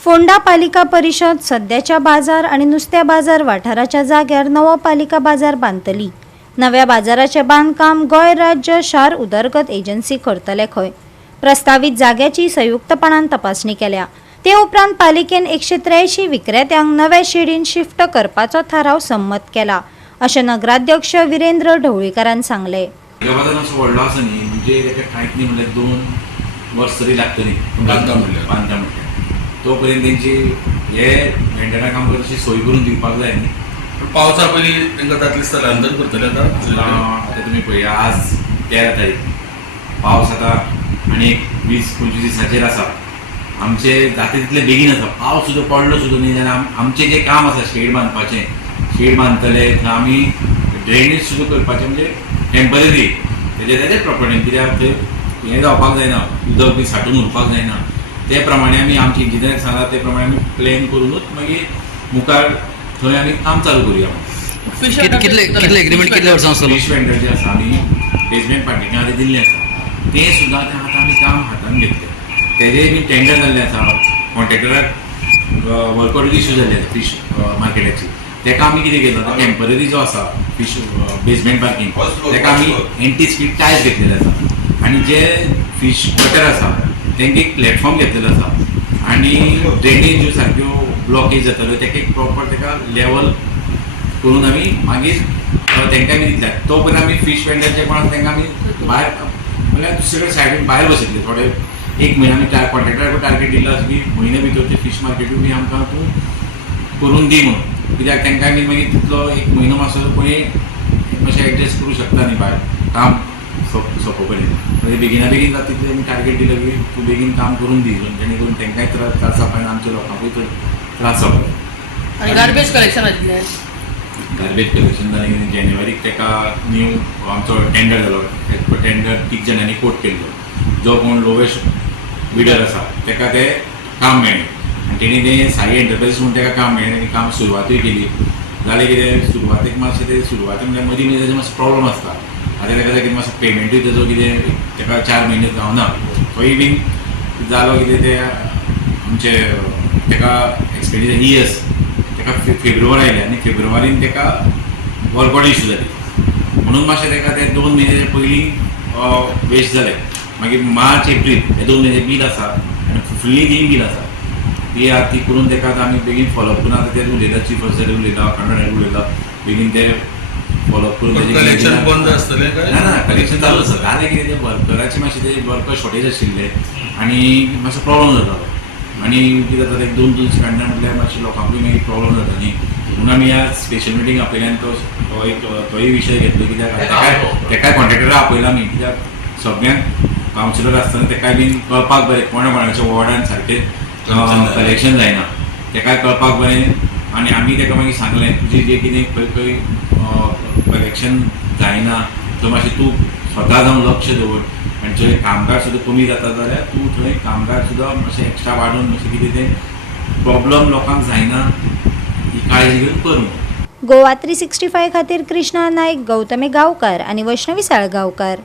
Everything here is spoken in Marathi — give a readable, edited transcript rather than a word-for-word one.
फोंडा पालिका परिषद सध्याच्या बाजार आणि नुस्त्या बाजार वाठाराच्या जाग्यार नवो पालिका बाजार बांधतली। नव्या बाजाराचे बांधकाम गोय राज्य शार उदरगत एजन्सी करतले खंय। प्रस्तावित जाग्याची संयुक्तपणान तपासणी केल्या। ते उपरांत पालिकेन 183 विक्रेत्यांक नव्या शेडीन शिफ्ट करपाचो थाराव संमत केला, अशें नगराध्यक्ष विरेंद्र ढवळीकरान सांगले। व्हडलो आसा न्ही, म्हणजे तेका कांयच न्ही म्हणल्यार 2 वर्स तरी लागतली बांदता तो पर्यंत तेंची हे मेंटेनन्स काम करची सोय करून दिवपाक जाय न्ही। पावसा पयलीं तांकां जातलें स्थलांतर करतले आतां तुमी पळया, आज 13 तारीख, पावस आतां आनी 20-25 दिसांचेर आसा। आमचे जाता तितले बेगीन आसा, पावस सुद्दां पडलो सुद्दां न्ही जाल्यार आमचें जें काम आसा शेड बांदपाचें, शेड बांदतले थंय आमी ड्रेनेज सुद्दां करपाचें, म्हणजे टेम्पररी तेजे प्रॉपर्टीन, कित्याक थंय हें जावपाक जायना, उदक बी सांठून उरपाक जायना। ते प्रमाणे आमी आमचे इंजिनियराक सांगला, ते प्रमाणे आमी प्लॅन करूनच मागीर मुखार थंय आमी काम चालू करूया। कितले एग्रीमेंट कितले वर्सां आसतलो? फिश वेंडर जे आसा आमी बेजमेंट पार्टीकां आतां दिल्लें आसा, तें सुद्दां आतां आमी काम हातान घेतलें। तेजेय बी टेंडर जाल्लें आसा, कॉन्ट्रॅक्टराक वर्क ऑर्डर इश्यू जाल्ली आसा फिश मार्केटाची। तेका आमी कितें केलं, आतां टेम्पररी जो आसा फिश बेजमेंट पार्किंग, तेका आमी एंटी स्पीड टायल्स घेतलेले आसा, आनी जे फिश कटर आसा तेंका एक प्लॅटफॉर्म घेतलेलो आसा, आनी ड्रेनेज ज्यो सारक्यो ब्लॉकेज जाताल्यो तेका एक प्रॉपर तेका लेवल करून आमी मागीर तेंकां बी दितले। तो पर्यंत आमी फिश वेंडरचे कोणाक तेंकां आमी भायर म्हळ्यार दुसरे सायडीन भायर बसयतले थोडे। 1 म्हयनो आमी कॉन्ट्रॅक्टराक टार्गेट दिल्लो आसा की म्हयने भितर ते फिश मार्केटूय बी आमकां तूं करून दी म्हणून, कित्याक तेंकां बी मागीर तितलो 1 म्हयनो मातसो कोणी मातशें एडजस्ट करूं शकता न्ही भायर काम सोंपो पर्यंत। म्हणजे बेगिना बेगीन जाता तितलें आमी टार्गेट दिलो की तूं बेगीन काम करून दी, जेणे करून तेंकांय त्रास जावपाक ना, आमच्या लोकांकूय त्रास जावपाक। आनी गार्बेज कलेक्शन आसलें, गार्बेज कलेक्शन जालें जानेवारीक तेका न्यू आमचो टेंडर जालो। टेंडर 3 जाणांनी कोट केल्लो, जो कोण लोवेस्ट बिडर आसा तेका तें काम मेळ्ळें, आनी तेणी तें साई एंटरप्रायजीस म्हणून तेका काम मेळ्ळें, आनी काम सुरवातूय केली। जालें कितें, सुरवातेक मातशें तें सुरवातेक म्हणल्यार मदीं तेजो मातसो प्रॉब्लम आसता। आतां तेका कितें मातसो पेमेंटूय तेजो कितें तेका 4 म्हयने जावना, तोय बीन जालो कितें ते आमचे तेका एक्सपेडिशन इयर्स तेका फेब्रुवारी आयले, आनी फेब्रुवारीन तेका वर्क ऑर्डर इश्यू जाली, म्हणून मातशें तेका ते 2 म्हयने पयलीं वेस्ट जाले। मागीर मार्च एप्रील हे 2 म्हयने बील आसा, आनी फुडली जी बील आसा ती करून तेका आमी बेगीन फॉलोअप करून आतां ते उलयता, चीफ ऑफिसर उलयता, अकाउंटंट उलयता, बेगीन ते फॉलोअप करून कलेक्शन बंद आसतलें काय? ना कलेक्शन चालू आसा। जालें कितें ते वर्कराची मातशें ते वर्कर शॉर्टेज आशिल्ले, आनी मातसो प्रॉब्लम जातालो, आनी कितें जाता 1-2 दीस काडना म्हटल्यार मातशें लोकांकूय मागीर प्रॉब्लम जाता न्ही, म्हणून आमी ह्या स्पेशल मिटींग आपयल्यान तोय विशय घेतलो, कित्याक तेकाय कॉन्ट्रॅक्टरा आपयला आमी, कित्याक सगळ्यांक कावन्सिलर आसतना तेकाय बीन कळपाक बरें कोणाच्या वॉर्डान सारकें कलेक्शन जायना, तेकाय कळपाक बरें। आनी आमी तेका मागीर सांगलें, तुजें जें कितें खंय कलेक्शन जायना थंय मातशें तूं स्वता जावन लक्ष दवर, आनी थंय कामगार सुद्दां कमी जाता जाल्यार तूं थंय कामगार सुद्दां मातशें एक्स्ट्रा वाडोवन मातशें कितें तें प्रॉब्लम लोकांक जायना ही काळजी घेवन करूं। गोवा 365 खातीर कृष्णा नायक, गौतमी गांवकार आनी वैष्णवी साळगांवकार।